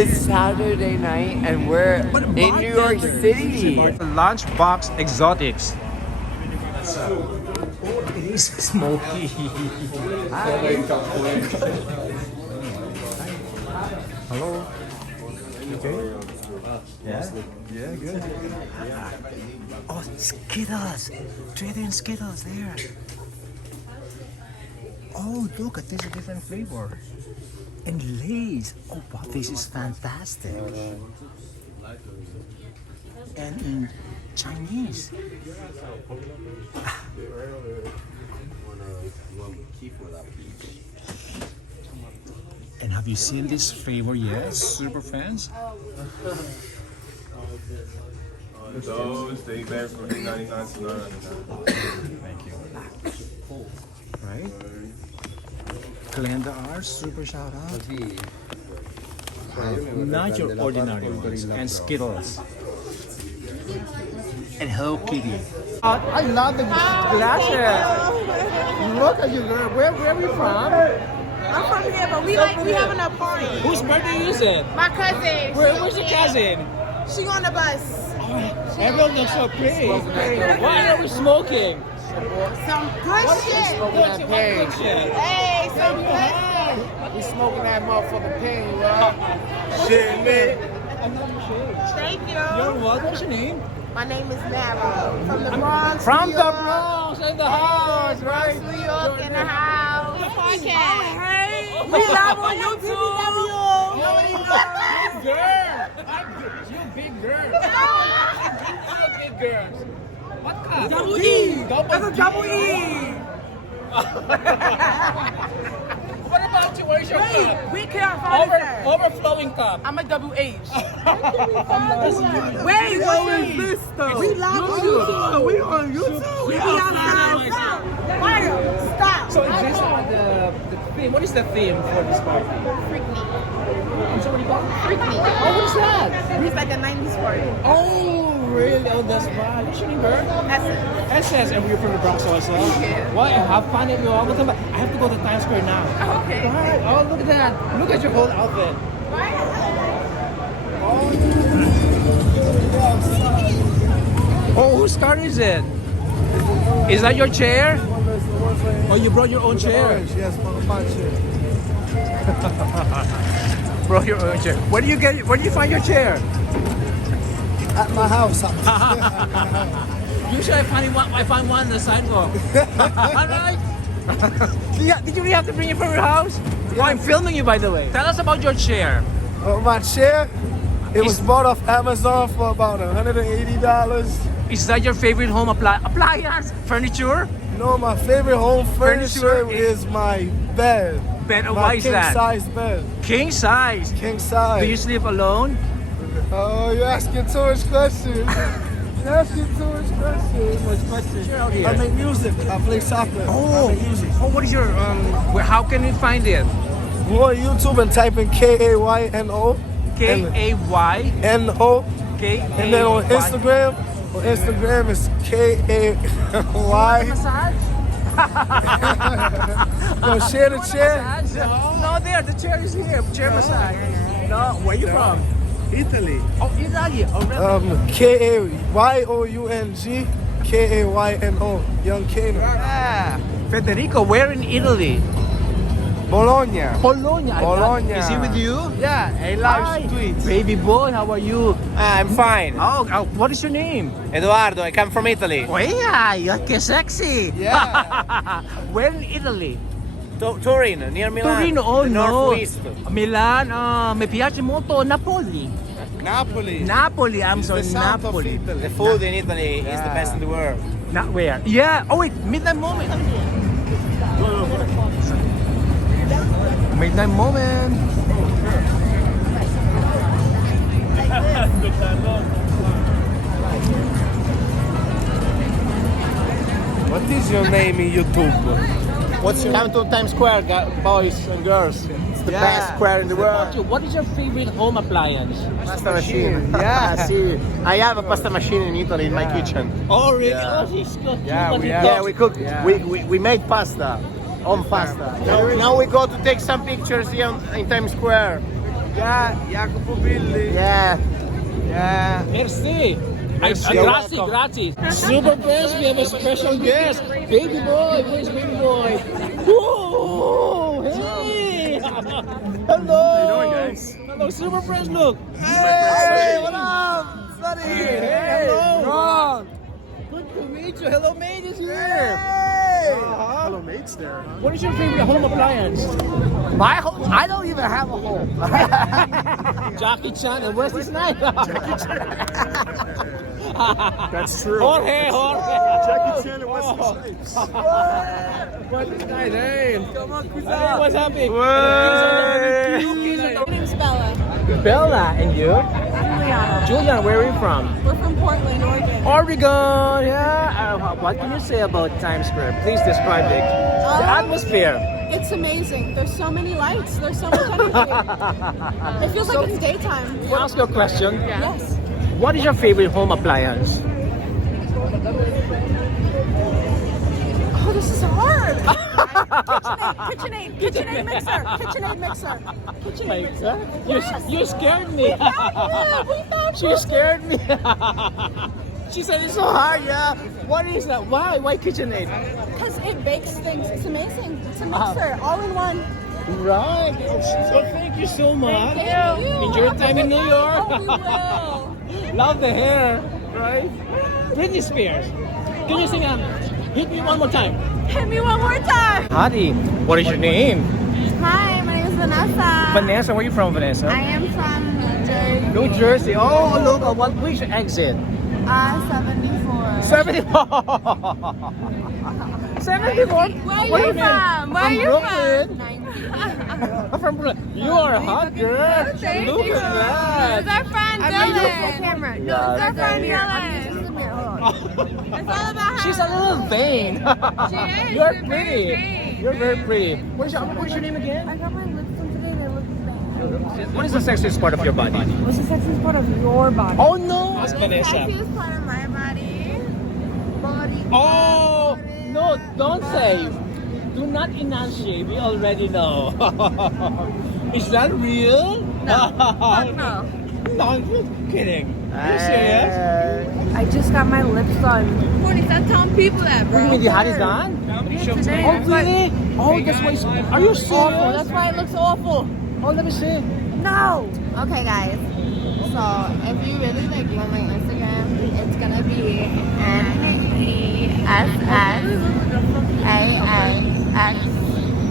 It's Saturday night and we're in New York City. Lunchbox Exotics. Oh, it is smoky. Hello. Okay. Yeah. Yeah, good. Oh, Skittles. Trading Skittles there. Oh, look at this different flavor. And Lay's. Oh, wow, this is fantastic. And in Chinese. And have you seen this flavor yet, SuperFriends? Those they there for $8.99 to $9.99. Thank you. Right? Glenda R, super shout out. Not your ordinary ones. And Skittles. And Hello Kitty. I love the glasses. Look at you, girl. Where are you from? I'm from here, but we having a party. Whose birthday is it? My cousin. Where's your cousin? She on the bus. Everyone looks so pretty. Why are we smoking? Some good shit. Good shit. Hey, some good shit. We smoking that motherfucking pain, right? Shit, man. Thank you. You're what? What's your name? My name is Mara. From the Bronx. From New the York. Bronx in the house, right? New York in the house. Podcast. Hey, We live on YouTube. big girl. You big girl. You big girls. What cup? Double E. That's a double E. What about you? Where's your cup? We can't find that. Overflowing cup. I'm a double H. Wait, what is this though? We live on YouTube. We on YouTube. We outside. Stop. So is this the theme? What is the theme for this party? Freak me. I'm sorry, what do you call it? Freak me. Oh, what is that? It's like a 90s party. Oh, really? Oh, that's right. What's your name, girl? SS, and we're from the Bronx also. Yeah. Well, have fun at your all. I have to go to Times Square now. Okay. Right. Oh, look at that. Look at your whole outfit. Oh, whose car is it? Is that your chair? Oh, you brought your own chair? Yes, my chair. Brought your own chair. Where do you find your chair? At my house. Usually I find one on the sidewalk. Alright? Did you really have to bring it from your house? Well, I'm filming you, by the way. Tell us about your chair. My chair, it was bought off Amazon for about $180. Is that your favorite home appliance? Furniture? No, my favorite home furniture Furniture is my bed. Bed? My Why is king that? size bed. King size. King size. Do you sleep alone? Oh, you're asking too much questions. You're asking too much questions. I make music. I play soccer. Oh, I make music. oh, what is your how can we find it? Go on YouTube and type in KAYNO. K-A-Y N-O. K-A-Y. And then on Instagram is KAY. Massage? Yo, share the chair. No, there, the chair is here. Chair massage. No, where you from? Italy. Oh, Italy. Oh, really? KAYOUNG. KAYNO. Young Kano. Ah, Federico, where in Italy? Bologna. Bologna. Bologna. Is he with you? Yeah, a Hi. live tweet. Baby boy, how are you? I'm fine. Oh, what is your name? Eduardo, I come from Italy. Oh, yeah, you're sexy. Yeah. Where in Italy? Turin, near Milan. Torino, oh the no. Northwest. Milan, mi piace molto Napoli. Napoli. Napoli, I'm It's sorry, the south of Napoli. Italy. The food in Italy is the best in the world. Not where? Yeah. Oh wait, Midnight Moment. Midnight Moment. What is your name in YouTube? What's your Come to Times Square, boys and girls. It's the best square in the world. What is your favorite home appliance? Pasta machine. Yeah. See, I have a pasta machine in Italy in my kitchen. Oh really? Yeah. Oh, he's good. Yeah, we have. Yeah, we cook. Yeah. We made pasta. On pasta. Now we go to take some pictures here in Times Square. Yeah, Jacopo Billy. Yeah. Yeah. Merci. You're Grazie, grazie. Super Friends, we have a special guest. Baby boy, where's baby boy? Whoa, hey. Hello. How you doing, guys? Hello, Super Friends, look. Hey, what up? Sonny. Hey, hello. Ron. Good to meet you. Hello, mate is here. Hello, mates there. What is your favorite home appliance? My home. I don't even have a home. Jackie Chan and Wesley Snipes. That's true. Jorge. Jackie Chan and Wesley Snipes. Wesley Snipes, hey. Hey, what's happening? My name's Bella. Bella, and you? Juliana. Julian, where are you from? We're from Portland, Oregon. Oregon, yeah. What can you say about Times Square? Please describe it. The atmosphere. It's amazing. There's so many lights. There's so much energy. It feels like it's daytime. Can I ask you a question? Yes. What is your favorite home appliance? Oh, this is hard. KitchenAid mixer. KitchenAid mixer. You scared me. She scared me. She said it's so hard, yeah. What is that? Why? Why KitchenAid? Because it bakes things. It's amazing. It's a mixer, all in one. Right. So thank you so much. Thank you. Enjoy your time in New York. Oh, we will. Love the hair, right? Britney Spears. Can you sing Hit Me One More Time? Hit me one more time. Hadi, what is your name? Hi, my name is Vanessa. Vanessa, where are you from, Vanessa? I am from New Jersey. New Jersey. Oh, look, which exit? 74. 74. 74? Where are you from? Where are you Brooklyn. from? From Brooklyn. You are a hot girl. Thank Look you. at that. It's our friend Dylan. Camera. No, Yeah, it's our friend okay. Dylan. It's all about her. She's a little vain. She is. You're She's pretty. very vain. You're very pretty. What's your name again? I got my lips done today. They look bad. What is the sexiest part of your body? What's the sexiest part of your body? Oh no, it's The Vanessa. sexiest part of my body. Oh no, don't say. Do not enunciate. We already know. Is that real? No. Fuck no. No, I'm just kidding. Are you serious? I just got my lips done. Morning, stop telling people that, What do you mean the hat is done? Today, Oh that's why- really? Oh, that's why. Are you serious? awful. That's why it looks awful. Oh, let me see. No. Okay, guys. So if you really like go on my Instagram, it's gonna be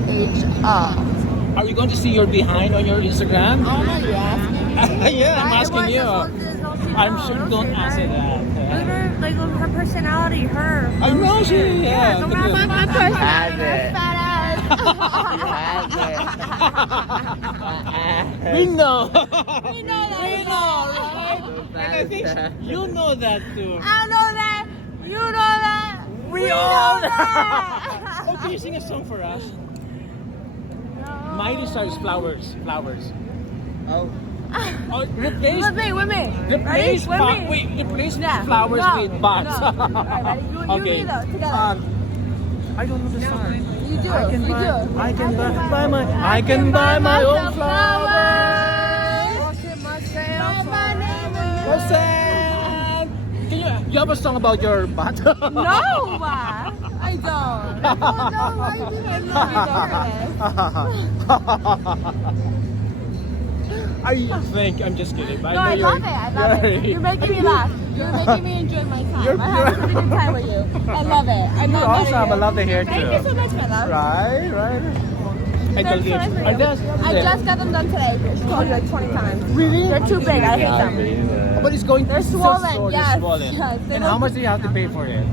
NESSANXHO. Are you going to see your behind on your Instagram? Oh no, you asking me? Yeah, I'm asking you. I'm sure don't answer that. Like her personality, her. I know she. Yeah. Don't ask my personality. Has it. Fat ass. We know. We know that. We know, right? And I think you know that too. I know that. You know that. We know all that. Oh, can you sing a song for us? No. My desire is flowers. Flowers. Oh. Oh, replace. With me. Replace. Ready? Wait, replace Yeah. flowers No. with buds. No. Alright, ready? You Okay. me though, together. I don't know the song. You do it. You do it. I can buy my own flowers. So sad. Can you have a song about your butt? No, I don't. I think I'm just kidding. But No, I know love it. you're- I love it. You're making me laugh. You're making me enjoy my time. I had a pretty good time with you. I love it. I You love also have a lovely hair too. Thank you so much, my love. Right. I They're told you. so nice for you. I I just got them done today. She told me like 20 times. Really? They're too big. I hate them. But it's going. They're so swollen. sore, Yes. They're swollen. Yes, they And look- how much do you have to pay for it?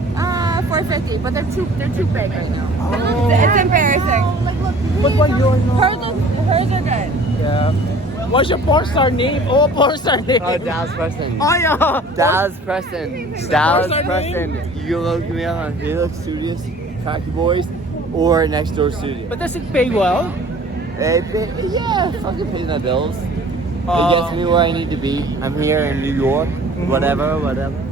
$4.50, but they're too big right now. Oh. It's embarrassing. But what you're not? Hers are good. Yeah. What's your porn star name? Oh, porn star name. Oh, Dallas Preston. Oh yeah. Dallas Preston. Dallas Preston. You look me up on Felix Studios, Tracky Boys, or Next Door Studio. But does it pay well? Yeah, fucking pays my bills. It gets me where I need to be. I'm here in New York. Whatever.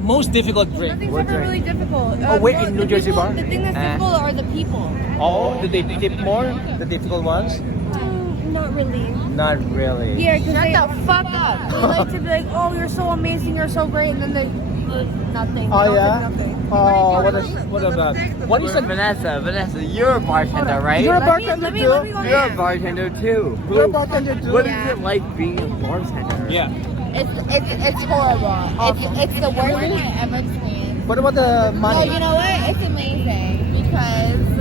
Most difficult drink. Nothing's What's ever that? really difficult. Oh, wait, in New Jersey bar? The thing that's difficult are the people. Oh, do they tip more? The difficult ones? not really. Not really. Yeah, because they the fuck up. They like to be like, oh, you're so amazing, you're so great, and then they nothing. Oh, They don't yeah? do nothing. Oh, what about? What is it? Vanessa, you're a bartender, right? You're a bartender Let me too. go You're a there. bartender too. You're a bartender too. What is it like being a bartender? Yeah. It's horrible. It's the worst thing I ever experienced. What about the Oh, money? you know what? It's amazing because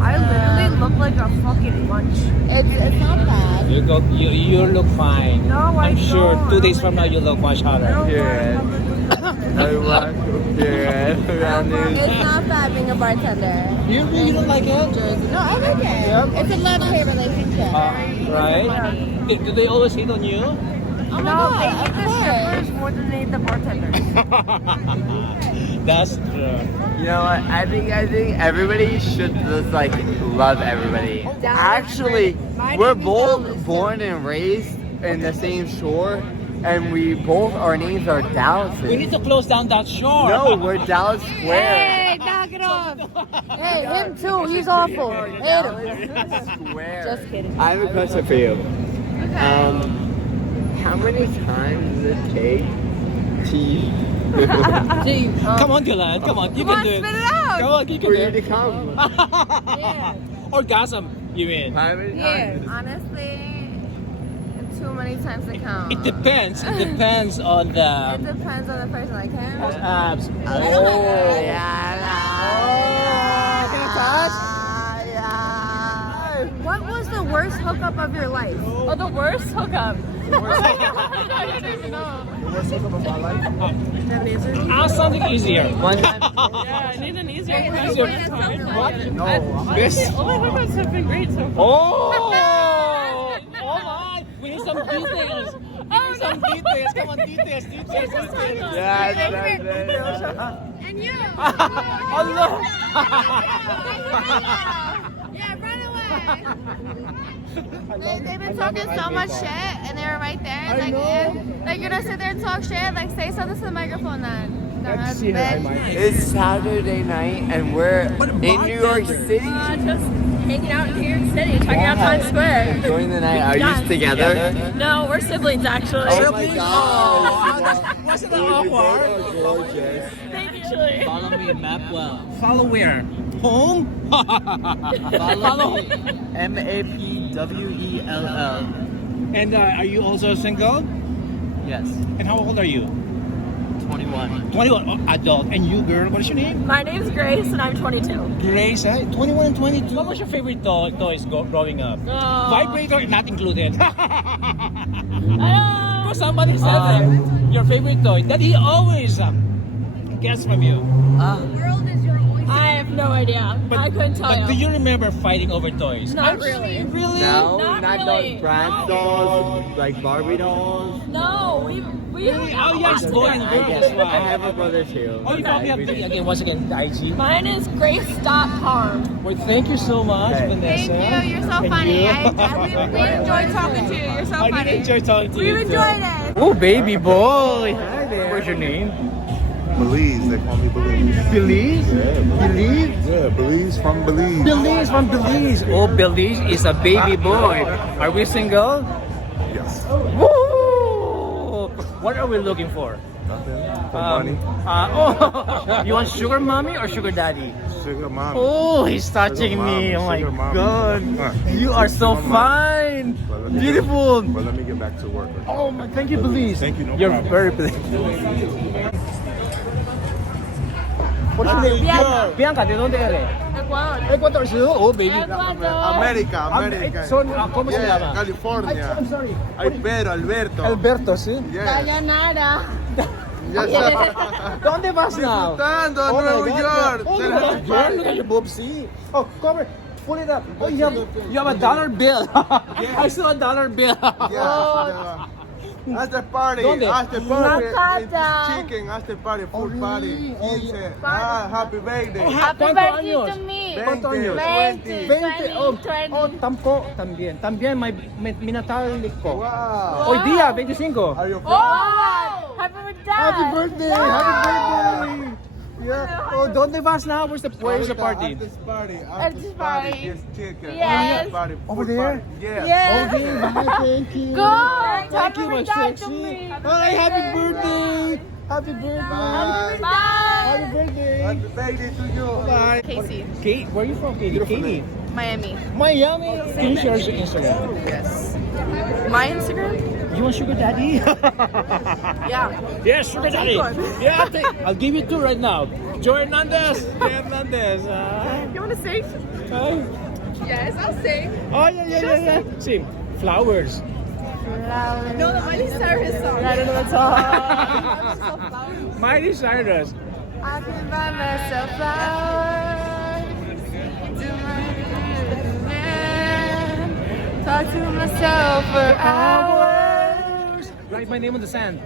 I literally look like a fucking lunch. it's not bad. You look fine. No, I I'm sure don't. 2 days from now you look much hotter. Yeah. I walk around It's not bad being a bartender. You really don't like it? Jersey. No, I like it. Yeah. It's a love-hate relationship. Right? Do they always hit on you? Oh my No, god, they of hate the course. strippers more than they hate the bartenders. That's true. You know what? I think everybody should just like love everybody. Actually, we're both born and raised in the same shore, and our names are Dallas. We need to close down that shore. No, we're Dallas Square. Hey, knock it off. Hey, him too. He's awful. Hate him. Dallas Square. Just kidding. I have a question for you. How many times does it take to Come on, Dylan. Come on. You Come can on, do it. spit it out. Come on, you can for do you it. to come? Yeah. Orgasm, you mean? How many Yeah. times? Honestly, too many times to count. It depends. It depends on It the depends on the person, like him. abs. What was the worst hookup of your life? Oh, the worst hookup. Ask something easier. One time. Yeah, I need an easier question. No. This. All my hookups have been great so far. Oh! Oh my! We need some details. We need some details. Come on, details. Yeah, that's it. And you? Allah! Yeah, run away. They've been talking so much shit, and they were right there. Like you're gonna sit there and talk shit. Like say something to the microphone then. It's Saturday night and we're in New York City. Just hanging out in New York City, checking out Times Square. Enjoying the night. Are you together? No, we're siblings actually. Oh my god. Wasn't that awkward? Gorgeous. Actually. Follow me, map well. Follow where? Home? Follow me. MAPWELL. And are you also single? Yes. And how old are you? 21. 21. Oh, adult. And you, girl, what is your name? My name's Grace and I'm 22. Grace, eh? 21 and 22. What was your favorite toys growing up? Vibrator not included. Because somebody said that your favorite toy that he always gets from you. I have no idea. I couldn't tell But you. do you remember fighting over toys? Not really. Really? No, Not not really. those Bratz dolls, like Barbie dolls. No, we Really? Oh, yes, boy and girl I as well. have a brother too. Oh, you probably have three. Again, once again, the IG. Mine is Grace.Harm. Well, thank you so much, Okay. Vanessa. Thank you. You're so And funny. you. We enjoyed talking to you. You're so I funny. did enjoy talking to We you. enjoyed it. Oh, baby boy. Hi there. What's your name? Belize, they call me Belize. Belize? Belize? Yeah, Belize from Belize. Belize from Belize. Oh, Belize is a baby boy. Are we single? Yes. Woo! What are we looking for? Nothing. For money. You want sugar mommy or sugar daddy? Sugar mommy. Oh, he's touching Sugar me. mommy, Oh my sugar mommy. god. Huh. You are so Sugar mommy. fine. Well, let me Beautiful. Well, let me get back to work. Oh my, thank you, Belize. Thank you, no You're problem. very pleased. What's your name? Bianca. Bianca, ¿de dónde eres? Ecuador. Oh, baby. América, América. ¿Cómo se Yeah, llama? California. I'm sorry. Alberto. Alberto, ¿sí? Yes. Sayonara. Yes. ¿Dónde vas now? Disfrutando Oh my New God. York. Oh, Del New Happy York. Party. Look at your boobs, see? Oh, cover. Pull it up. Oh, you have a dollar bill. I saw a dollar bill. Yeah. After party, ¿Dónde? after party, Nakata. it's chicken, after party, full party. Oh, Dice, happy birthday. Happy ¿Cuántos birthday años? to me. 20, 20. 20. Oh, 20. oh, tampo, también. También may minatalik ko. Wow. Hoy día, 25. Are you Oh! Happy birthday. Happy birthday! Happy birthday! Yeah. Oh, don't leave us now. Where's the party? At this party. At this party. Yes, chicken. Yes. Party. Over Food there? party. Yeah. Yes. Okay, bye, thank you. Go. Thank you, my sexy. Hi, happy birthday. Happy birthday. Bye. Bye. Happy birthday. Happy birthday to you. Bye. Casey, Kate, where are you from, Katie? Katie. Miami. Miami. Can you share your Instagram? Yes. My Instagram? You want sugar daddy? Yeah. Yes, sugar daddy. Yeah, I'll give you 2 right now. Joy Hernandez. Joy Hernandez. You want to sing? Yes, I'll sing. Oh, yeah. Sing. Flowers. No, the Miley Cyrus song. I don't know the song. Miley Cyrus. I can buy myself flowers. Do my man. Talk to myself for hours. Write my name on the sand.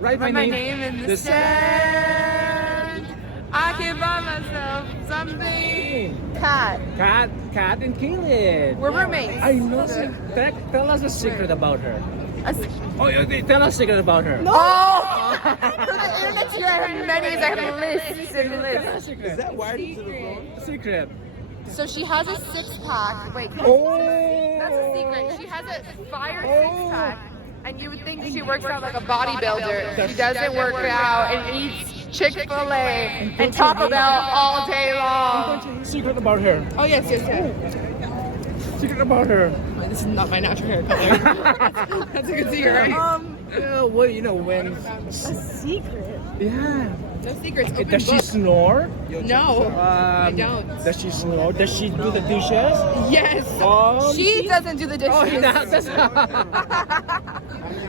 Write Write my name in the sand. I can buy myself something. Cat. Kat and Kaylin. We're roommates. I know. Tell us a secret about her. Tell us a secret about her. Oh! The internet's here. I heard many. I have lists and Tell lists. us a secret. Is that wired to the phone? Secret. So she has a 6-pack. Wait, Oh. that's a secret. She has a fire 6-pack. And you would think she works out like a bodybuilder. She doesn't work out and eats Chick-fil-A and Taco Bell all day long. Secret about her. Oh, yes. Secret about her. This is not my natural hair color. That's a good secret, right? Well, you know when. A secret? Yeah. No secrets. Open Does she book. snore? No, I don't. Does she snore? Does she do the dishes? Yes. She doesn't do the dishes. Oh, he does.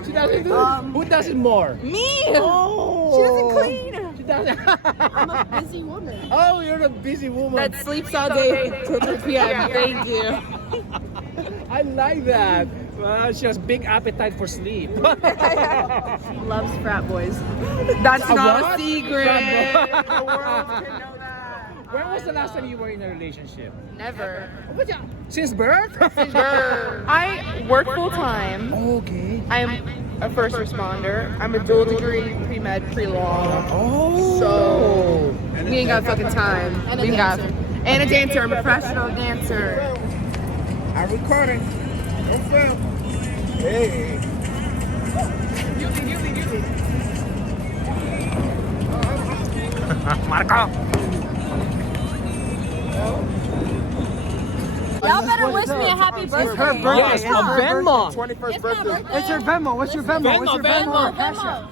She doesn't do. Who does it more? Me. Oh. She doesn't clean. She doesn't. I'm a busy woman. Oh, you're a busy woman. That sleeps all day till 2 p.m. Thank you. I like that. She has big appetite for sleep. Loves frat boys. That's A not what? a secret. Frat boy. The world can know that. When was the last time you were in a relationship? Never. Since birth? I work full time. Okay. I'm a first responder. I'm a dual degree, pre-med, pre-law. Oh. So we ain't got fucking time. And a dancer. I'm a professional dancer. I'm recording. Okay. Hey. Marco. Y'all better wish me a happy birthday. her birthday. Yes, a Venmo. 21st birthday. It's her Venmo. What's your Venmo? What's your Venmo? or Cash App?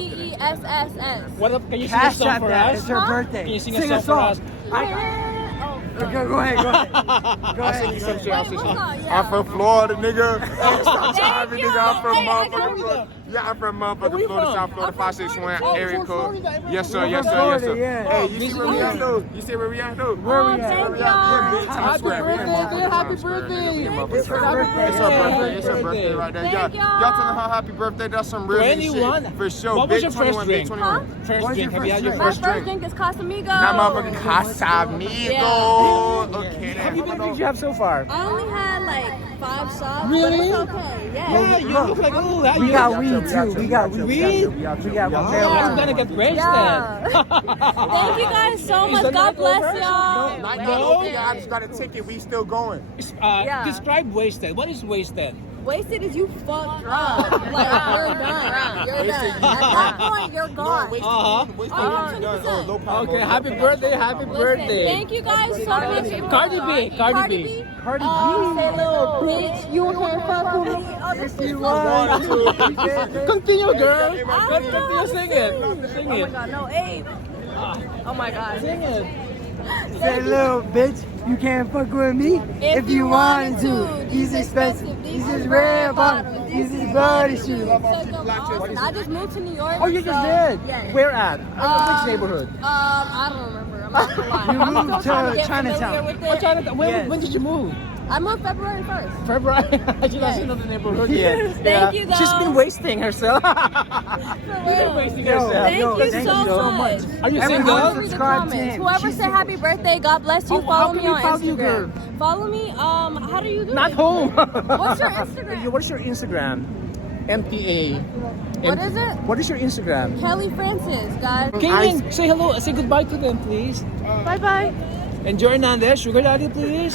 KELLYYFRANCESSS. What up? Can you sing a Cash song App for that. us? It's her birthday. Can you sing a song for us? Go ahead. Go ahead. I'm from Florida, nigga. Stop trying me, nigga. I'm from motherfucking. Yeah, I'm from motherfucking Florida, South Florida, 561 area code. Yes, sir. Florida, yeah. Hey, you see where we at though? You see where we at though? Where we at? Thank y'all. Happy birthday, happy birthday. It's her birthday. It's her birthday right there. Thank Y'all y'all. tell her happy birthday. That's some real 21. shit. For sure. What was Big your first 21, drink? big 21. First What's drink. your Have you had your first first My drink? first drink is Casamigos. Not motherfucking Casamigo. Okay, How many drinks you have so far? I only had like 5 shots. Really? But it's okay. Yeah, Yeah. you look like We got weed too. We got weed. Weed? We got I'm marijuana. gonna get wasted. Yeah. Thank you guys so Is much. the God night bless over? y'all. No. I just got a ticket. We still going. Yeah. Describe wasted. What is wasted? Wasted is you fucked up. Like, you're done. You're done. At that point, you're gone. Okay, happy birthday, happy birthday. Thank you guys so much. Cardi B. Say little bitch, you can't fuck with me. Oh, this is so Continue, girl. I'm Continue, sing it. Sing Oh my it. god, no, Abe. Oh my god. Sing it. Say, little bitch, you can't fuck with me if you wanted to. These expensive. These is red bottom. These is body shoes. I just moved to New York. Oh, you just so, did? Yeah. Where at? Which neighborhood? I don't remember. I'm not gonna lie. You I'm moved still trying to get Chinatown. familiar with Oh, it. Chinatown. When did you move? I moved February 1st. February. She doesn't know the neighborhood yet. Thank you, She's been though. wasting herself. For She's been real. wasting Yo, herself. Thank Yo, you thank so you so much. Are you Everyone single? Read the subscribe to comments. him. Whoever She's said happy birthday, God bless you. Oh, how Follow can me we on follow you, Instagram. girl? Follow me. How do you do Not it? home. What's your Instagram? What's your Instagram? MTA. What is it? What is your Instagram? Kelly Francis, guys. Kaylin, say hello. Say goodbye to them, please. Bye bye. And Joe Hernandez, sugar daddy, please.